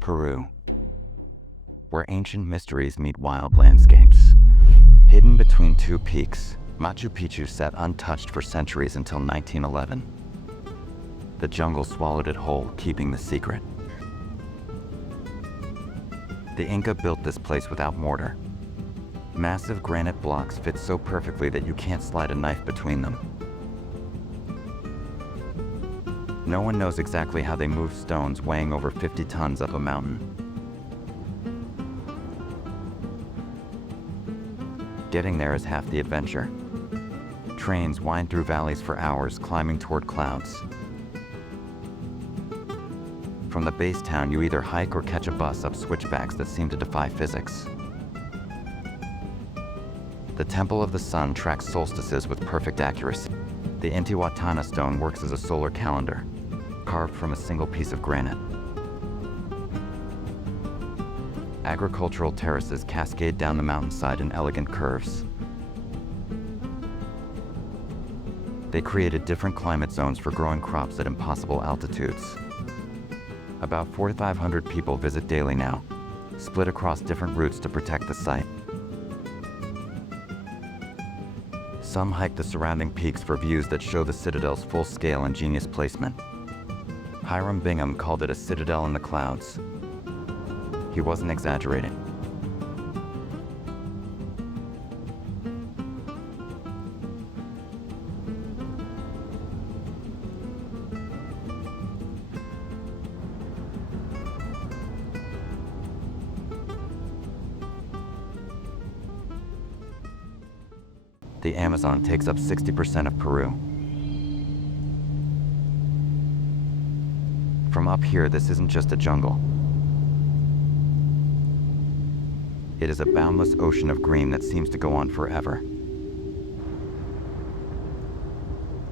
Peru, where ancient mysteries meet wild landscapes. Hidden between two peaks, Machu Picchu sat untouched for centuries until 1911. The jungle swallowed it whole, keeping the secret. The Inca built this place without mortar. Massive granite blocks fit so perfectly that you can't slide a knife between them. No one knows exactly how they moved stones weighing over 50 tons up a mountain. Getting there is half the adventure. Trains wind through valleys for hours, climbing toward clouds. From the base town, you either hike or catch a bus up switchbacks that seem to defy physics. The Temple of the Sun tracks solstices with perfect accuracy. The Intihuatana stone works as a solar calendar, carved from a single piece of granite. Agricultural terraces cascade down the mountainside in elegant curves. They created different climate zones for growing crops at impossible altitudes. About 4,500 people visit daily now, split across different routes to protect the site. Some hike the surrounding peaks for views that show the citadel's full scale and genius placement. Hiram Bingham called it a citadel in the clouds. He wasn't exaggerating. The Amazon takes up 60% of Peru. From up here, this isn't just a jungle. It is a boundless ocean of green that seems to go on forever.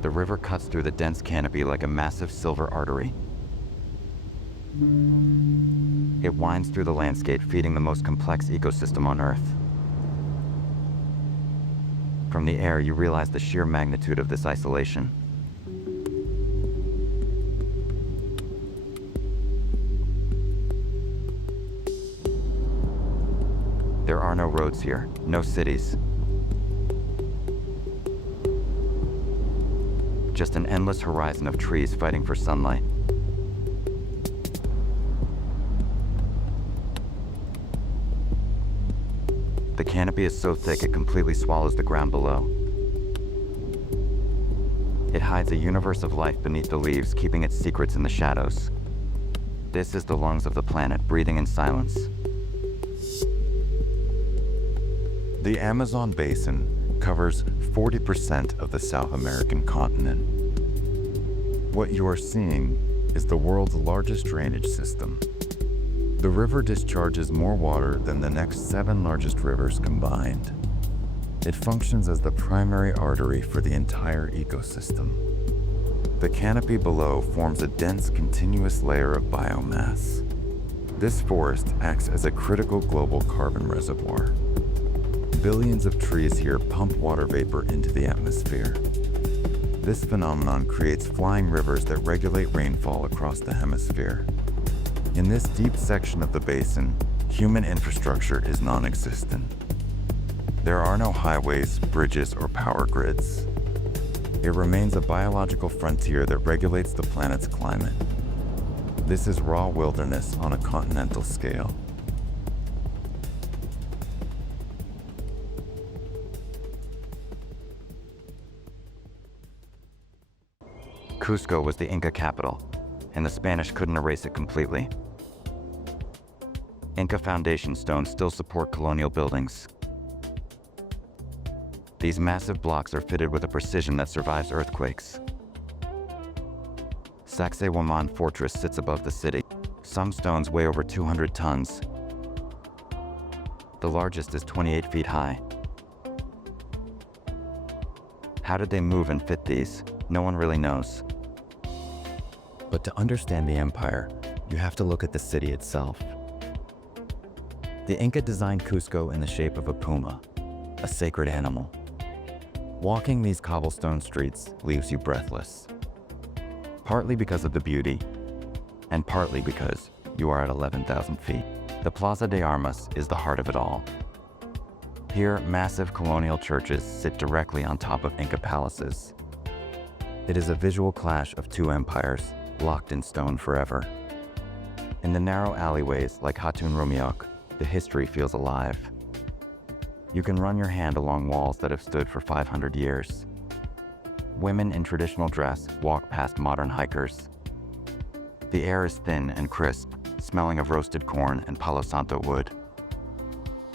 The river cuts through the dense canopy like a massive silver artery. It winds through the landscape, feeding the most complex ecosystem on Earth. From the air, you realize the sheer magnitude of this isolation. There are no roads here, no cities. Just an endless horizon of trees fighting for sunlight. The canopy is so thick it completely swallows the ground below. It hides a universe of life beneath the leaves, keeping its secrets in the shadows. This is the lungs of the planet, breathing in silence. The Amazon basin covers 40% of the South American continent. What you are seeing is the world's largest drainage system. The river discharges more water than the next 7 largest rivers combined. It functions as the primary artery for the entire ecosystem. The canopy below forms a dense, continuous layer of biomass. This forest acts as a critical global carbon reservoir. Billions of trees here pump water vapor into the atmosphere. This phenomenon creates flying rivers that regulate rainfall across the hemisphere. In this deep section of the basin, human infrastructure is non-existent. There are no highways, bridges, or power grids. It remains a biological frontier that regulates the planet's climate. This is raw wilderness on a continental scale. Cusco was the Inca capital, and the Spanish couldn't erase it completely. Inca foundation stones still support colonial buildings. These massive blocks are fitted with a precision that survives earthquakes. Sacsayhuaman Fortress sits above the city. Some stones weigh over 200 tons. The largest is 28 feet high. How did they move and fit these? No one really knows. But to understand the empire, you have to look at the city itself. The Inca designed Cusco in the shape of a puma, a sacred animal. Walking these cobblestone streets leaves you breathless. Partly because of the beauty, and partly because you are at 11,000 feet. The Plaza de Armas is the heart of it all. Here, massive colonial churches sit directly on top of Inca palaces. It is a visual clash of two empires, locked in stone forever. In the narrow alleyways like Hatun Rumiok, the history feels alive. You can run your hand along walls that have stood for 500 years. Women in traditional dress walk past modern hikers. The air is thin and crisp, smelling of roasted corn and Palo Santo wood.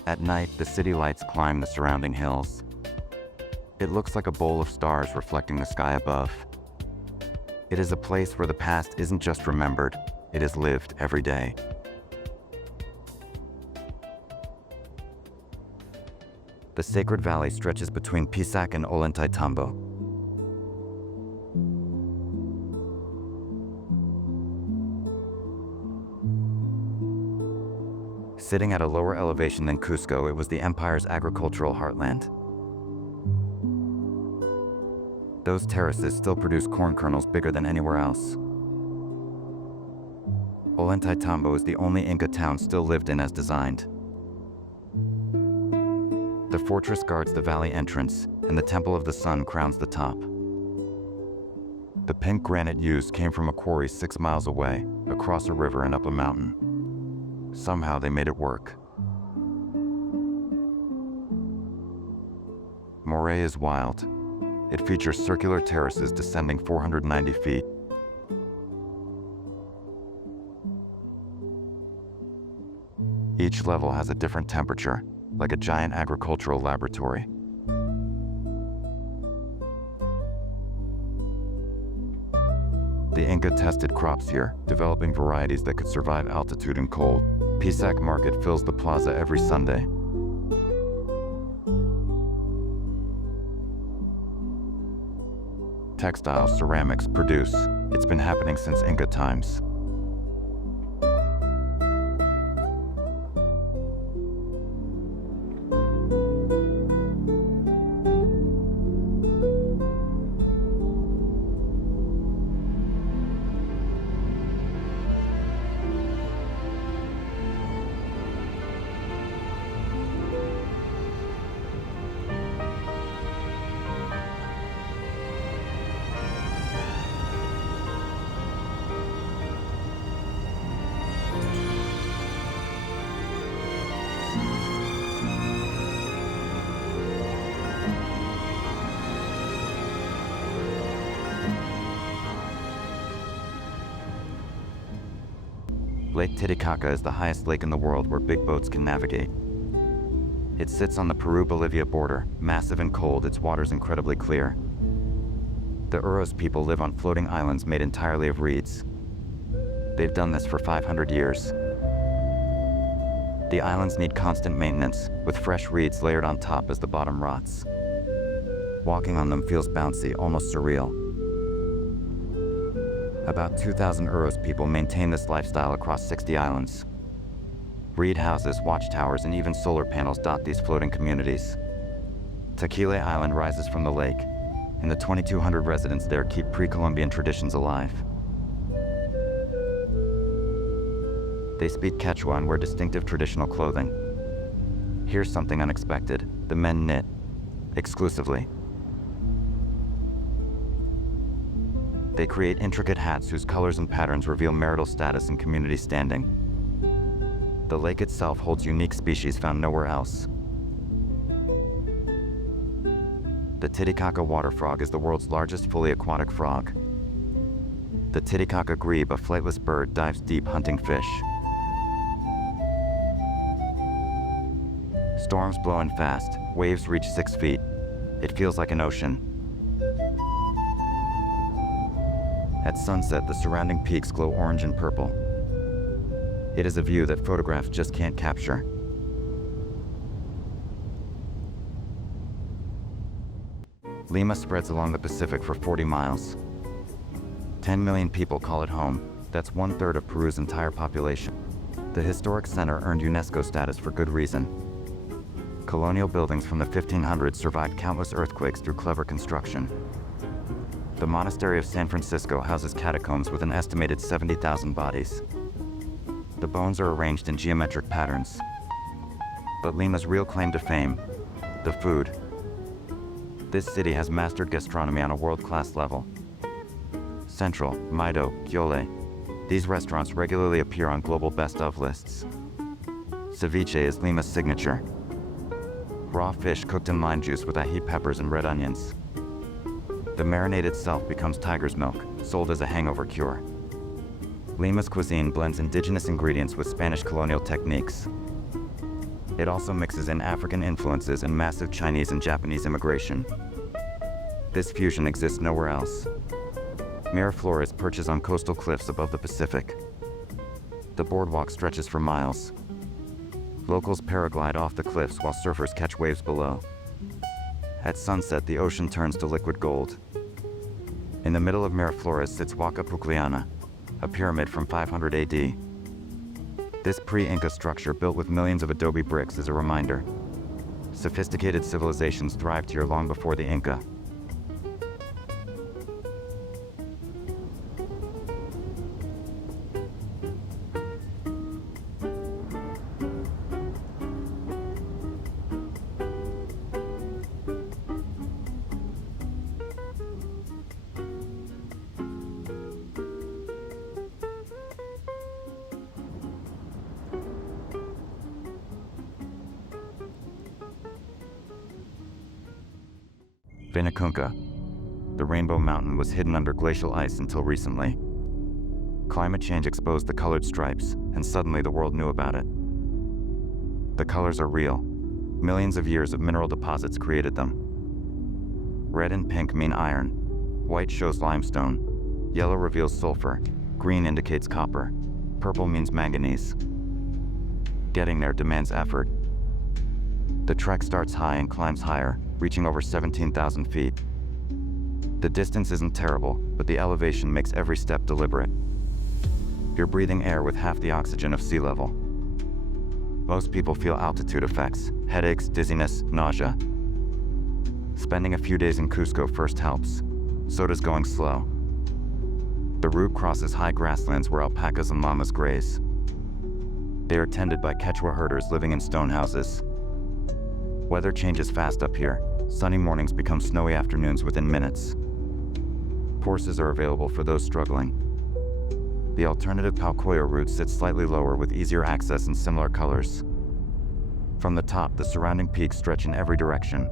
At night, the city lights climb the surrounding hills. It looks like a bowl of stars reflecting the sky above. It is a place where the past isn't just remembered, it is lived every day. The Sacred Valley stretches between Pisac and Ollantaytambo. Sitting at a lower elevation than Cusco, it was the empire's agricultural heartland. Those terraces still produce corn kernels bigger than anywhere else. Ollantaytambo is the only Inca town still lived in as designed. The fortress guards the valley entrance, and the Temple of the Sun crowns the top. The pink granite used came from a quarry 6 miles away, across a river and up a mountain. Somehow they made it work. Moray is wild. It features circular terraces descending 490 feet. Each level has a different temperature, like a giant agricultural laboratory. The Inca tested crops here, developing varieties that could survive altitude and cold. Pisac Market fills the plaza every Sunday. Textiles, ceramics, produce. It's been happening since Inca times. Lake Titicaca is the highest lake in the world where big boats can navigate. It sits on the Peru-Bolivia border, massive and cold, its water's incredibly clear. The Uros people live on floating islands made entirely of reeds. They've done this for 500 years. The islands need constant maintenance, with fresh reeds layered on top as the bottom rots. Walking on them feels bouncy, almost surreal. About 2,000 Uros people maintain this lifestyle across 60 islands. Reed houses, watchtowers, and even solar panels dot these floating communities. Tequila Island rises from the lake, and the 2,200 residents there keep pre-Columbian traditions alive. They speak Quechua and wear distinctive traditional clothing. Here's something unexpected. The men knit, exclusively. They create intricate hats whose colors and patterns reveal marital status and community standing. The lake itself holds unique species found nowhere else. The Titicaca water frog is the world's largest fully aquatic frog. The Titicaca grebe, a flightless bird, dives deep hunting fish. Storms blow in fast, waves reach 6 feet. It feels like an ocean. At sunset, the surrounding peaks glow orange and purple. It is a view that photographs just can't capture. Lima spreads along the Pacific for 40 miles. 10 million people call it home. That's 1/3 of Peru's entire population. The historic center earned UNESCO status for good reason. Colonial buildings from the 1500s survived countless earthquakes through clever construction. The Monastery of San Francisco houses catacombs with an estimated 70,000 bodies. The bones are arranged in geometric patterns. But Lima's real claim to fame, the food. This city has mastered gastronomy on a world-class level. Central, Maido, Gyole. These restaurants regularly appear on global best-of lists. Ceviche is Lima's signature. Raw fish cooked in lime juice with ají peppers and red onions. The marinade itself becomes tiger's milk, sold as a hangover cure. Lima's cuisine blends indigenous ingredients with Spanish colonial techniques. It also mixes in African influences and massive Chinese and Japanese immigration. This fusion exists nowhere else. Miraflores perches on coastal cliffs above the Pacific. The boardwalk stretches for miles. Locals paraglide off the cliffs while surfers catch waves below. At sunset, the ocean turns to liquid gold. In the middle of Miraflores sits Huacachina, a pyramid from 500 AD. This pre-Inca structure, built with millions of adobe bricks, is a reminder. Sophisticated civilizations thrived here long before the Inca. Vinicunca, the Rainbow Mountain, was hidden under glacial ice until recently. Climate change exposed the colored stripes, and suddenly the world knew about it. The colors are real. Millions of years of mineral deposits created them. Red and pink mean iron. White shows limestone. Yellow reveals sulfur. Green indicates copper. Purple means manganese. Getting there demands effort. The trek starts high and climbs higher, reaching over 17,000 feet. The distance isn't terrible, but the elevation makes every step deliberate. You're breathing air with half the oxygen of sea level. Most people feel altitude effects, headaches, dizziness, nausea. Spending a few days in Cusco first helps. So does going slow. The route crosses high grasslands where alpacas and llamas graze. They are tended by Quechua herders living in stone houses. Weather changes fast up here. Sunny mornings become snowy afternoons within minutes. Horses are available for those struggling. The alternative Paucoyo route sits slightly lower with easier access and similar colors. From the top, the surrounding peaks stretch in every direction.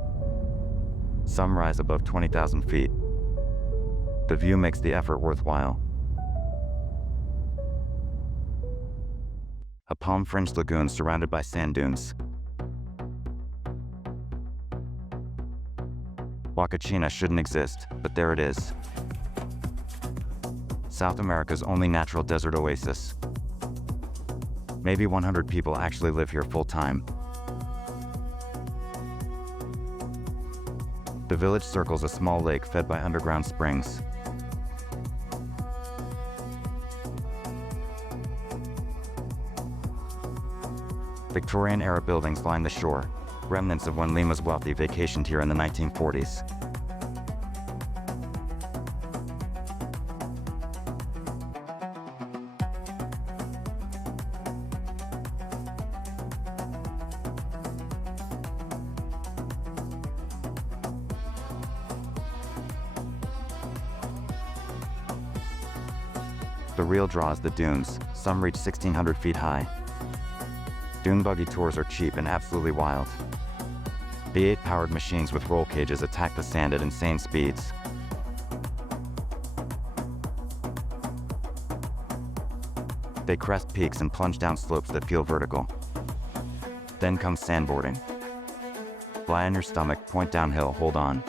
Some rise above 20,000 feet. The view makes the effort worthwhile. A palm-fringed lagoon surrounded by sand dunes. Huacachina shouldn't exist, but there it is. South America's only natural desert oasis. Maybe 100 people actually live here full-time. The village circles a small lake fed by underground springs. Victorian-era buildings line the shore, remnants of when Lima's wealthy vacationed here in the 1940s. The real draw is the dunes. Some reach 1,600 feet high. Dune buggy tours are cheap and absolutely wild. The 8-powered machines with roll cages attack the sand at insane speeds. They crest peaks and plunge down slopes that feel vertical. Then comes sandboarding. Lie on your stomach, point downhill, hold on.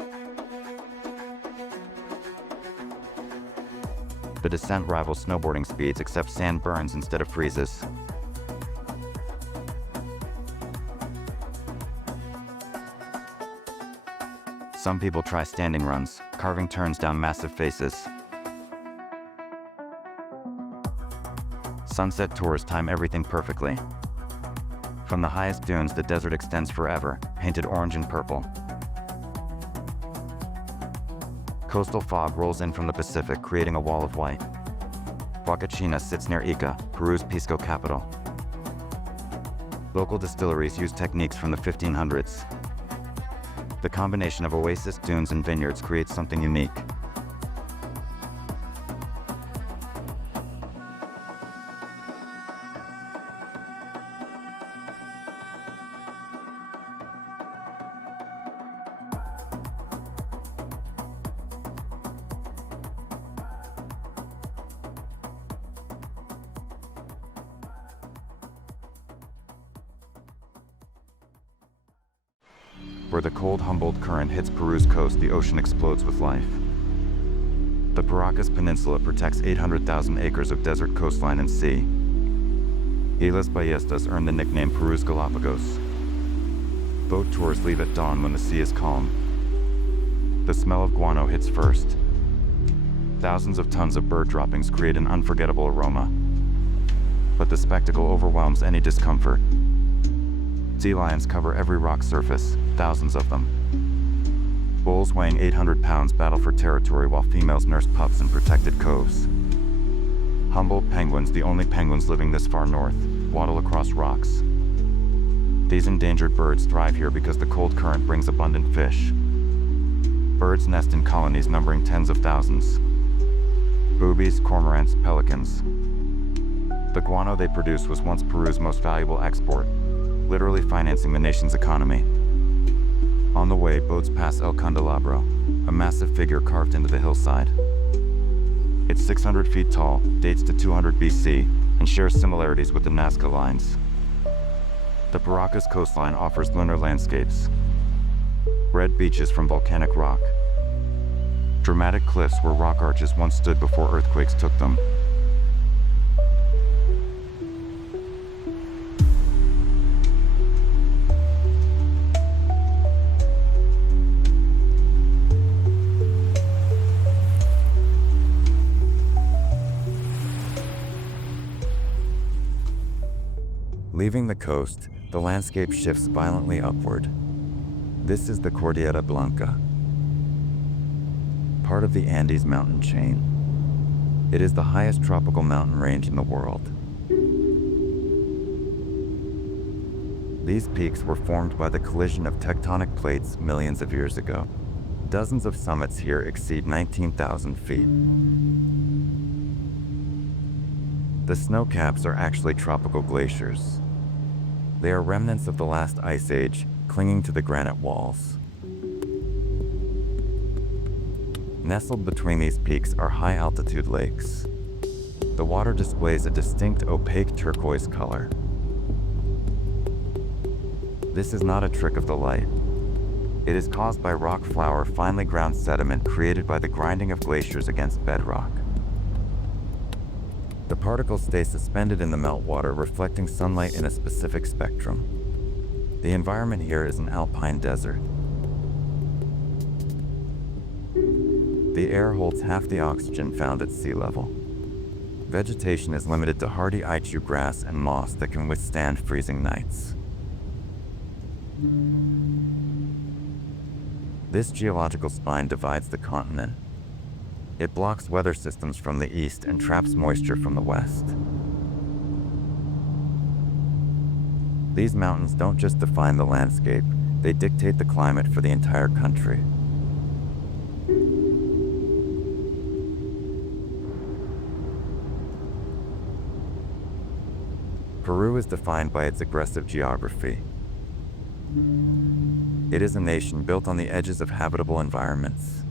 The descent rivals snowboarding speeds, except sand burns instead of freezes. Some people try standing runs, carving turns down massive faces. Sunset tours time everything perfectly. From the highest dunes, the desert extends forever, painted orange and purple. Coastal fog rolls in from the Pacific, creating a wall of white. Huacachina sits near Ica, Peru's pisco capital. Local distilleries use techniques from the 1500s. The combination of oasis, dunes, and vineyards creates something unique. Where the cold Humboldt Current hits Peru's coast, the ocean explodes with life. The Paracas Peninsula protects 800,000 acres of desert coastline and sea. Islas Ballestas earned the nickname Peru's Galapagos. Boat tours leave at dawn when the sea is calm. The smell of guano hits first. Thousands of tons of bird droppings create an unforgettable aroma. But the spectacle overwhelms any discomfort. Sea lions cover every rock surface, thousands of them. Bulls weighing 800 pounds battle for territory while females nurse pups in protected coves. Humboldt penguins, the only penguins living this far north, waddle across rocks. These endangered birds thrive here because the cold current brings abundant fish. Birds nest in colonies numbering tens of thousands. Boobies, cormorants, pelicans. The guano they produce was once Peru's most valuable export, literally financing the nation's economy. On the way, boats pass El Candelabro, a massive figure carved into the hillside. It's 600 feet tall, dates to 200 BC, and shares similarities with the Nazca lines. The Paracas coastline offers lunar landscapes. Red beaches from volcanic rock. Dramatic cliffs where rock arches once stood before earthquakes took them. Leaving the coast, the landscape shifts violently upward. This is the Cordillera Blanca, part of the Andes mountain chain. It is the highest tropical mountain range in the world. These peaks were formed by the collision of tectonic plates millions of years ago. Dozens of summits here exceed 19,000 feet. The snow caps are actually tropical glaciers. They are remnants of the last ice age, clinging to the granite walls. Nestled between these peaks are high-altitude lakes. The water displays a distinct opaque turquoise color. This is not a trick of the light. It is caused by rock flour, finely ground sediment created by the grinding of glaciers against bedrock. The particles stay suspended in the meltwater, reflecting sunlight in a specific spectrum. The environment here is an alpine desert. The air holds half the oxygen found at sea level. Vegetation is limited to hardy ichu grass and moss that can withstand freezing nights. This geological spine divides the continent. It blocks weather systems from the east and traps moisture from the west. These mountains don't just define the landscape, they dictate the climate for the entire country. Peru is defined by its aggressive geography. It is a nation built on the edges of habitable environments.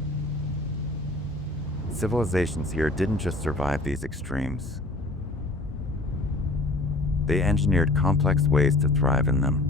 Civilizations here didn't just survive these extremes. They engineered complex ways to thrive in them.